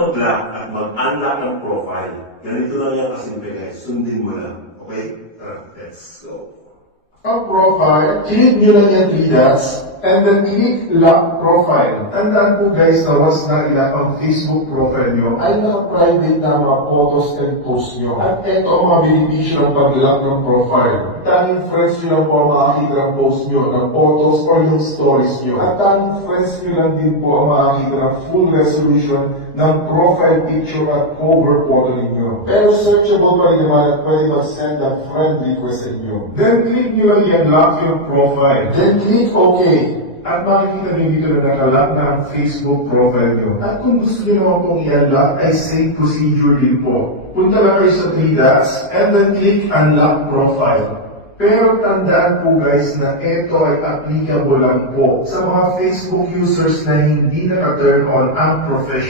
mag-lock at mag-unlock ng profile, ganito lang yan kasimple guys. Sundin mo lang. Okay? Tara, let's go. Ang profile, click nyo lang yung 3 dots, and then click lock profile. Tandaan po guys na once na ilang ang Facebook profile nyo, ay naka-private na mga photos and posts nyo. At ito ang mga benepisyo ng pag-lock ng profile. Tanging friends nyo lang po ang makakita ng post nyo, ng photos or yung stories nyo. At tanging friends nyo lang din po ang makakita ng full resolution ng profile picture at cover photo ninyo. Pero searchable pa rin naman at pwede mag-send ang friend request sa inyo. Then click nyo lang i-unlock yung profile. Then click OK. At makikita nyo dito na nakalock na ang Facebook profile nyo. At kung gusto nyo naman pong i-unlock, ay same procedure din po. Punta lang kayo sa 3 dots and then click unlock profile. Pero tandaan po guys na ito ay applicable lang po sa mga Facebook users na hindi naka-turn on ang professional